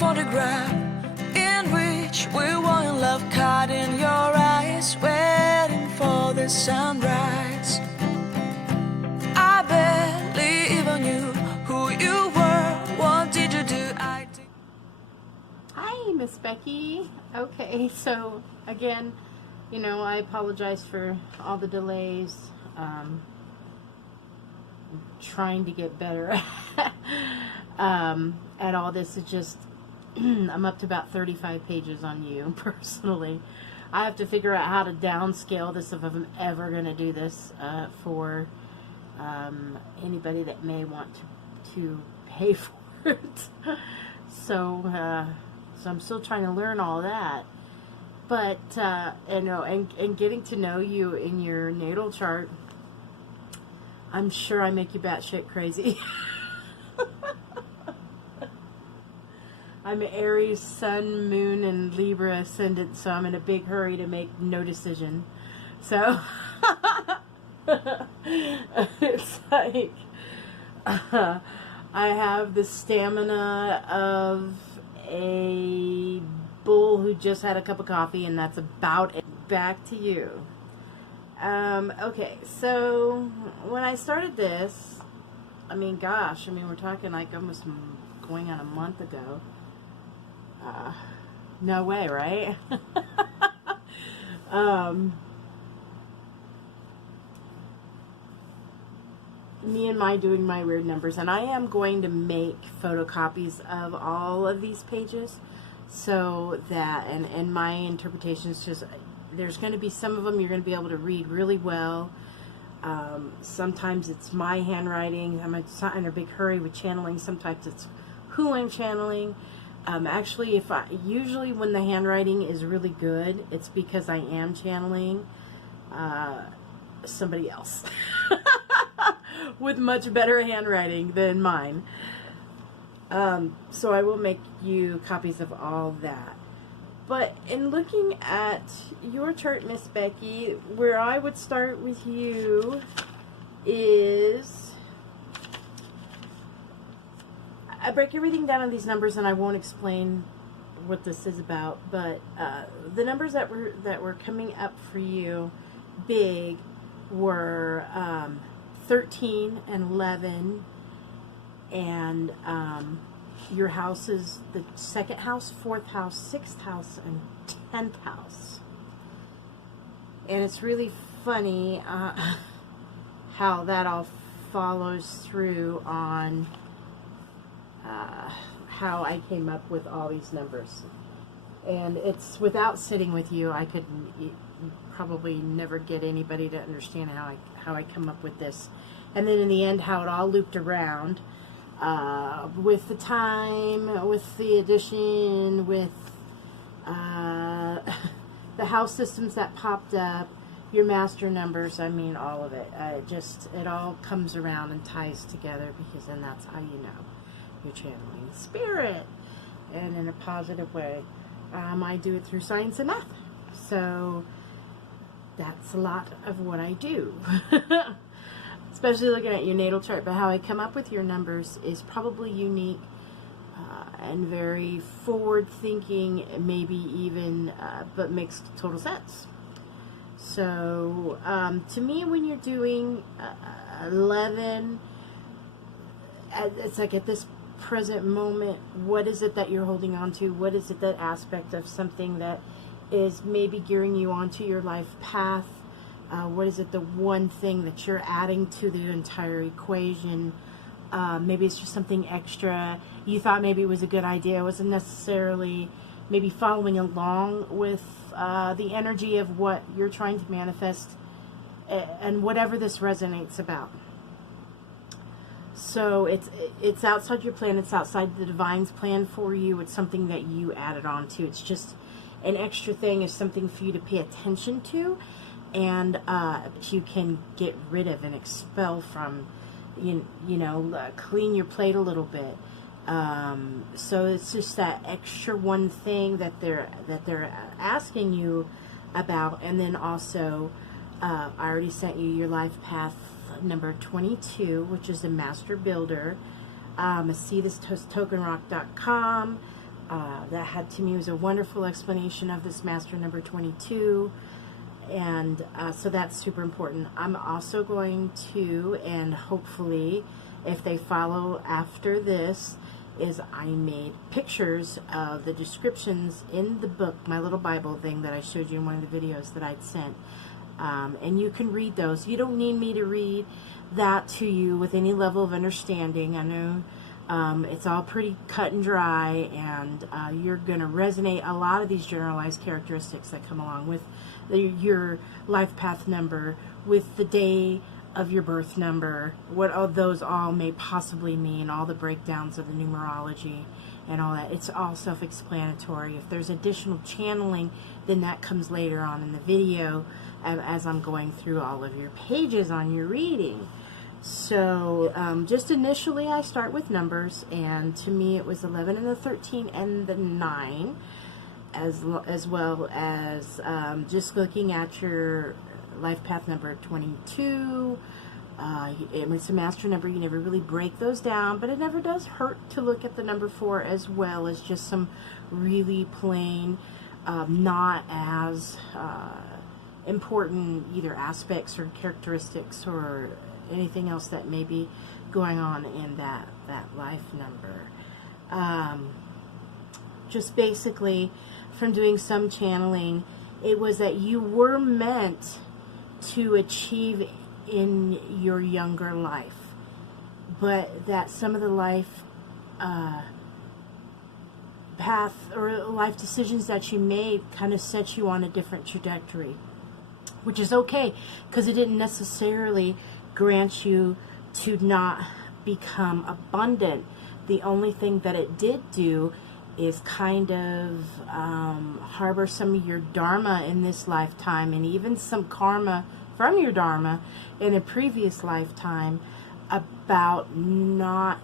photograph in which we were in love, caught in your eyes, waiting for the sunrise. I barely even knew who you were. What did you do? I did. Hi, Miss Becky. Okay, so again, you know, I apologize for all the delays. Trying to get better at all this. It's just I'm up to about 35 pages on you personally. I have to figure out how to downscale this if I'm ever going to do this for anybody that may want to pay for it. So I'm still trying to learn all that. But you know, and getting to know you in your natal chart, I'm sure I make you batshit crazy. I'm Aries, Sun, Moon, and Libra ascendant, so I'm in a big hurry to make no decision. So it's like I have the stamina of a bull who just had a cup of coffee, and that's about it. Back to you. Okay, so when I started this, I mean, gosh, I mean, we're talking like almost going on a month ago. No way, right? Me and my doing my weird numbers, and I am going to make photocopies of all of these pages so that, and my interpretation is just, there's going to be some of them you're going to be able to read really well. Sometimes it's my handwriting. I'm in a big hurry with channeling. Sometimes it's who I'm channeling. Actually, usually when the handwriting is really good, it's because I am channeling somebody else with much better handwriting than mine. So I will make you copies of all that. But in looking at your chart, Miss Becky, where I would start with you is, I break everything down on these numbers, and I won't explain what this is about. But the numbers that were coming up for you, big, were 13 and 11, and your house is the second house, fourth house, sixth house, and 10th house. And it's really funny how that all follows through on how I came up with all these numbers. And it's without sitting with you, I could probably never get anybody to understand how I come up with this. And then in the end, how it all looped around. With the time, with the addition, with the house systems that popped up, your master numbers, I mean, all of it. It all comes around and ties together, because then that's how you know you're channeling spirit, and in a positive way. I do it through science and math. So that's a lot of what I do. Especially looking at your natal chart, but how I come up with your numbers is probably unique and very forward-thinking, maybe even, but makes total sense. So, to me, when you're doing 11, it's like at this present moment, what is it that you're holding on to? What is it, that aspect of something that is maybe gearing you onto your life path? What is it, the one thing that you're adding to the entire equation? Maybe it's just something extra. You thought maybe it was a good idea. It wasn't necessarily maybe following along with the energy of what you're trying to manifest, and whatever this resonates about. So it's outside your plan. It's outside the divine's plan for you. It's something that you added on to. It's just an extra thing. It's something for you to pay attention to, and you can get rid of and expel from, clean your plate a little bit. So it's just that extra one thing that they're asking you about. And then also, I already sent you your life path number 22, which is a master builder. See this tokenrock.com. That had, to me, was a wonderful explanation of this master number 22. And so that's super important. I'm also going to, and hopefully if they follow after this, is I made pictures of the descriptions in the book, my little Bible thing that I showed you in one of the videos that I'd sent. And you can read those. You don't need me to read that to you with any level of understanding. I know it's all pretty cut and dry, and you're going to resonate a lot of these generalized characteristics that come along with your life path number, with the day of your birth number, what all those all may possibly mean, all the breakdowns of the numerology and all that. It's all self-explanatory. If there's additional channeling, then that comes later on in the video as I'm going through all of your pages on your reading. So just initially I start with numbers, and to me it was 11 and the 13 and the 9, as well as just looking at your life path number 22. It's a master number. You never really break those down, but it never does hurt to look at the number 4 as well as just some really plain, not as important either aspects or characteristics or anything else that may be going on in that life number. Just basically, from doing some channeling, it was that you were meant to achieve in your younger life, but that some of the life path or life decisions that you made kind of set you on a different trajectory, which is okay, because it didn't necessarily grant you to not become abundant. The only thing that it did do is kind of harbor some of your dharma in this lifetime, and even some karma from your dharma in a previous lifetime, about not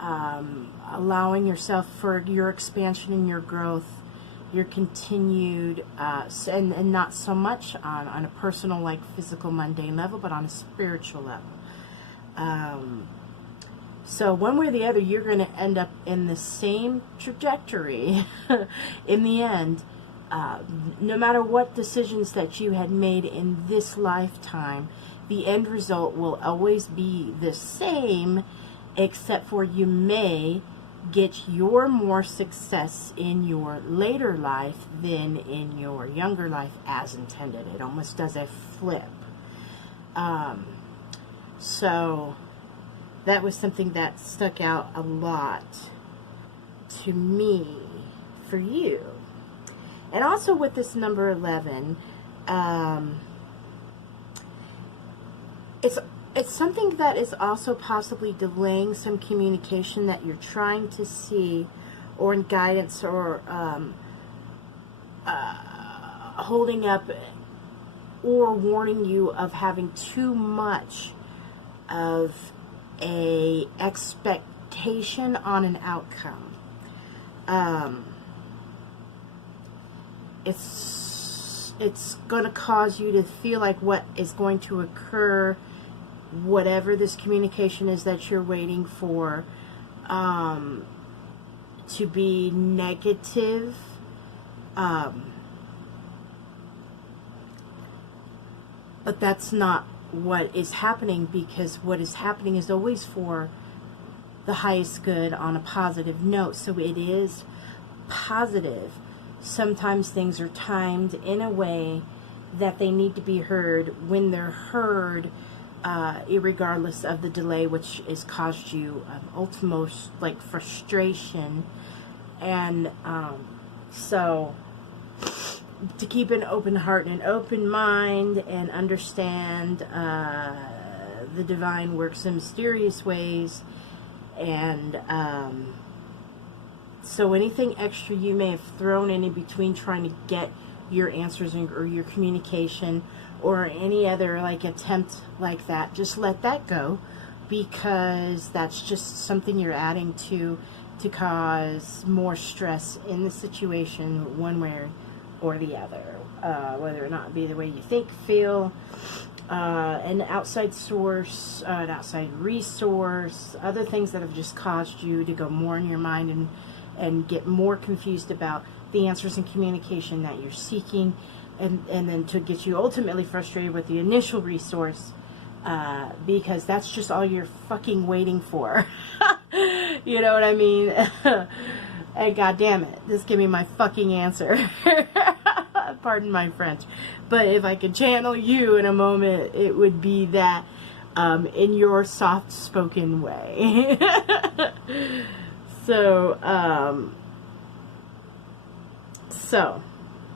allowing yourself for your expansion and your growth, your continued, and not so much on a personal, like physical, mundane level, but on a spiritual level. So one way or the other, you're going to end up in the same trajectory in the end. No matter what decisions that you had made in this lifetime, the end result will always be the same, except for you may get your more success in your later life than in your younger life as intended. It almost does a flip. So that was something that stuck out a lot to me for you. And also with this number 11, it's something that is also possibly delaying some communication that you're trying to see, or in guidance, or holding up, or warning you of having too much of a expectation on an outcome. It's going to cause you to feel like what is going to occur, whatever this communication is that you're waiting for, to be negative. But that's not what is happening, because what is happening is always for the highest good on a positive note. So it is positive. Sometimes things are timed in a way that they need to be heard when they're heard, irregardless of the delay, which has caused you ultimate like frustration. And so to keep an open heart and an open mind, and understand the divine works in mysterious ways. And so anything extra you may have thrown in between trying to get your answers or your communication, or any other like attempt like that, just let that go, because that's just something you're adding to cause more stress in the situation, one way or the other, whether or not it be the way you think, feel, an outside source, an outside resource, other things that have just caused you to go more in your mind and get more confused about the answers and communication that you're seeking, and then to get you ultimately frustrated with the initial resource, because that's just all you're fucking waiting for. You know what I mean? And God damn it, just give me my fucking answer. Pardon my French. But if I could channel you in a moment, it would be that, in your soft-spoken way. So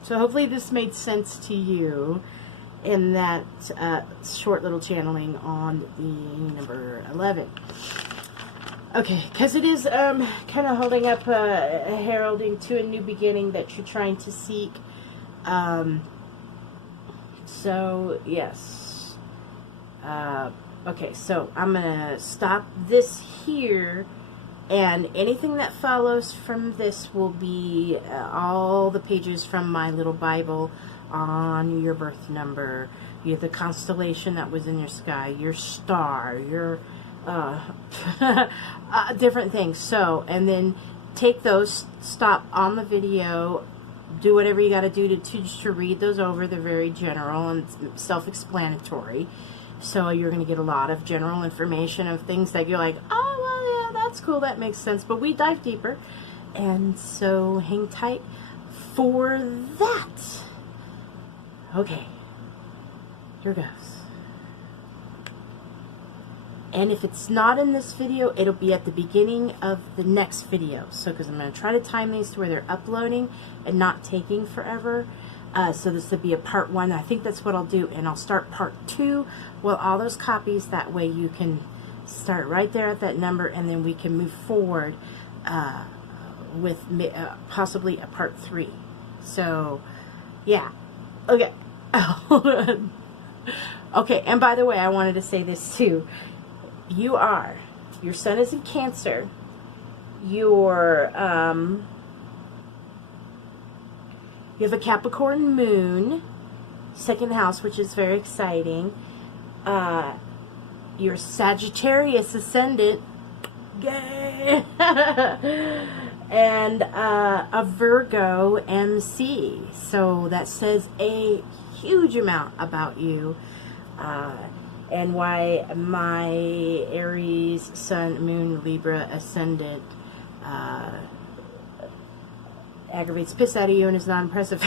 hopefully this made sense to you in that short little channeling on the number 11. Okay, because it is kind of holding up, heralding to a new beginning that you're trying to seek. So, yes. Okay, so I'm going to stop this here. And anything that follows from this will be all the pages from my little Bible on your birth number, the constellation that was in your sky, your star, your different things. So, and then take those, stop on the video, do whatever you got to do to read those over. They're very general and self-explanatory. So you're going to get a lot of general information of things that you're like, oh, well, yeah, that's cool, that makes sense. But we dive deeper. And so hang tight for that. Okay. Here goes. And if it's not in this video, it'll be at the beginning of the next video. So, because I'm going to try to time these to where they're uploading and not taking forever. So this would be a part 1. I think that's what I'll do. And I'll start part 2 with all those copies. That way you can start right there at that number. And then we can move forward with possibly a part 3. So, yeah. Okay. Okay, and by the way, I wanted to say this too. Your sun is in Cancer. You have a Capricorn moon, 2nd house, which is very exciting. Your Sagittarius ascendant, yay! And a Virgo MC. So that says a huge amount about you. And why my Aries, Sun, Moon, Libra, Ascendant aggravates piss out of you and is not impressive.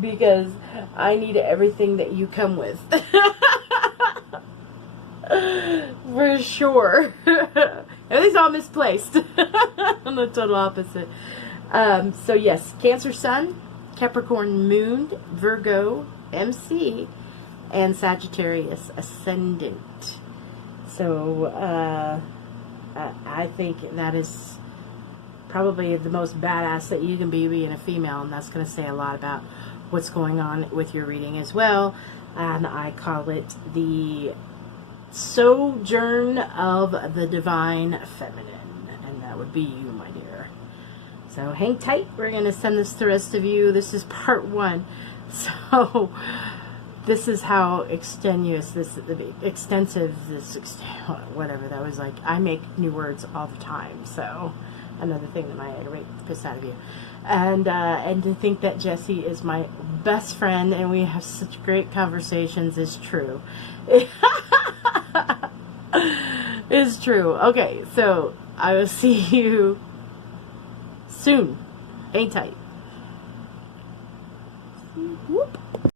Because I need everything that you come with. For sure. Everything's all misplaced. I'm the total opposite. So yes, Cancer Sun, Capricorn Moon, Virgo MC, and Sagittarius Ascendant. So I think that is probably the most badass that you can be being a female, and that's going to say a lot about what's going on with your reading as well. And I call it the sojourn of the divine feminine, and that would be you, my dear. So hang tight. We're going to send this to the rest of you. This is part 1. So this is how extenuous whatever that was like. I make new words all the time. So another thing that might aggravate the piss out of you. And to think that Jessie is my best friend and we have such great conversations is true. Is true. Okay, so I will see you soon. Hang tight. Whoop.